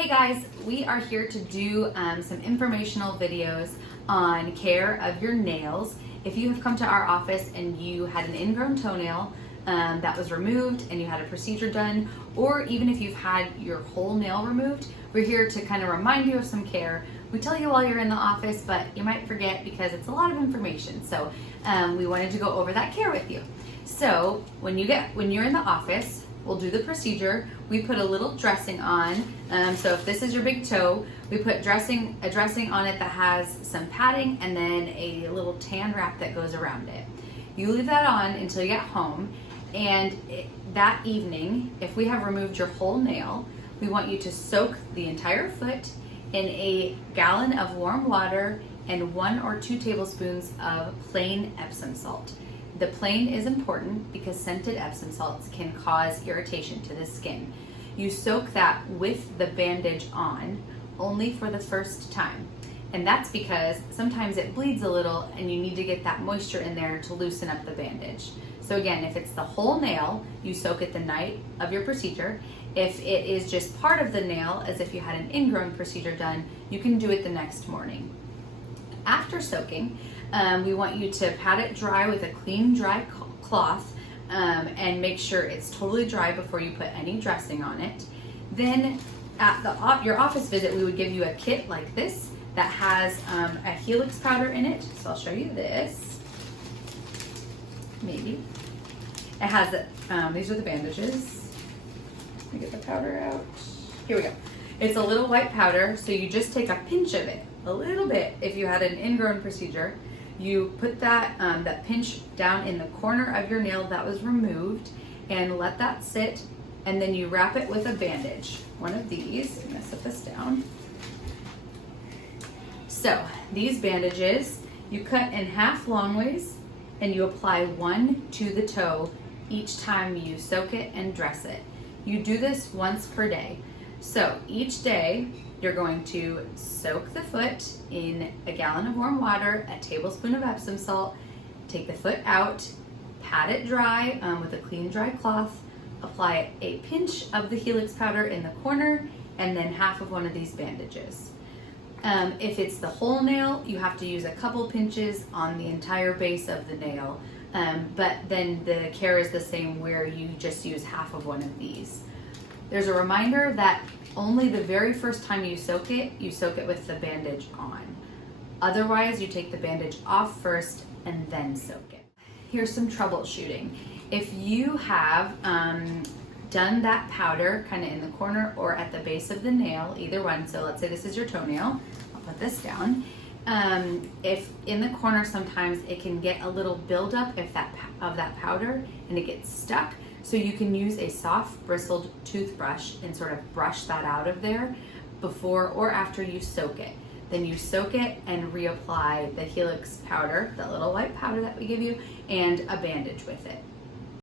Hey guys, we are here to do some informational videos on care of your nails. If you have come to our office and you had an ingrown toenail that was removed and you had a procedure done, or even if you've had your whole nail removed, we're here to kind of remind you of some care. We tell you while you're in the office, but you might forget because it's a lot of information. So we wanted to go over that care with you. So when you're in the office, we'll do the procedure. We put a little dressing on. So if this is your big toe, we put a dressing on it that has some padding and then a little tan wrap that goes around it. You leave that on until you get home. And that evening, if we have removed your whole nail, we want you to soak the entire foot in a gallon of warm water and 1 or 2 tablespoons of plain Epsom salt. The plain is important because scented Epsom salts can cause irritation to the skin. You soak that with the bandage on only for the first time. And that's because sometimes it bleeds a little and you need to get that moisture in there to loosen up the bandage. So again, if it's the whole nail, you soak it the night of your procedure. If it is just part of the nail, as if you had an ingrown procedure done, you can do it the next morning. After soaking, we want you to pat it dry with a clean, dry cloth and make sure it's totally dry before you put any dressing on it. Then at your office visit, we would give you a kit like this that has a helix powder in it. So I'll show you this. Maybe. It has, these are the bandages. Let me get the powder out. Here we go. It's a little white powder, so you just take a pinch of it, a little bit. If you had an ingrown procedure, you put that pinch down in the corner of your nail that was removed and let that sit, and then you wrap it with a bandage. One of these. I'm gonna set this down. So these bandages, you cut in half long ways and you apply one to the toe each time you soak it and dress it. You do this once per day. So each day you're going to soak the foot in a gallon of warm water, a tablespoon of Epsom salt, take the foot out, pat it dry with a clean, dry cloth, apply a pinch of the helix powder in the corner, and then half of one of these bandages. If it's the whole nail, you have to use a couple pinches on the entire base of the nail, but then the care is the same where you just use half of one of these. There's a reminder that only the very first time you soak it with the bandage on. Otherwise, you take the bandage off first and then soak it. Here's some troubleshooting. If you have done that powder kind of in the corner or at the base of the nail, either one, so let's say this is your toenail, I'll put this down. If in the corner, sometimes it can get a little buildup of that powder and it gets stuck. So you can use a soft bristled toothbrush and sort of brush that out of there before or after you soak it. Then you soak it and reapply the helix powder, that little white powder that we give you, and a bandage with it.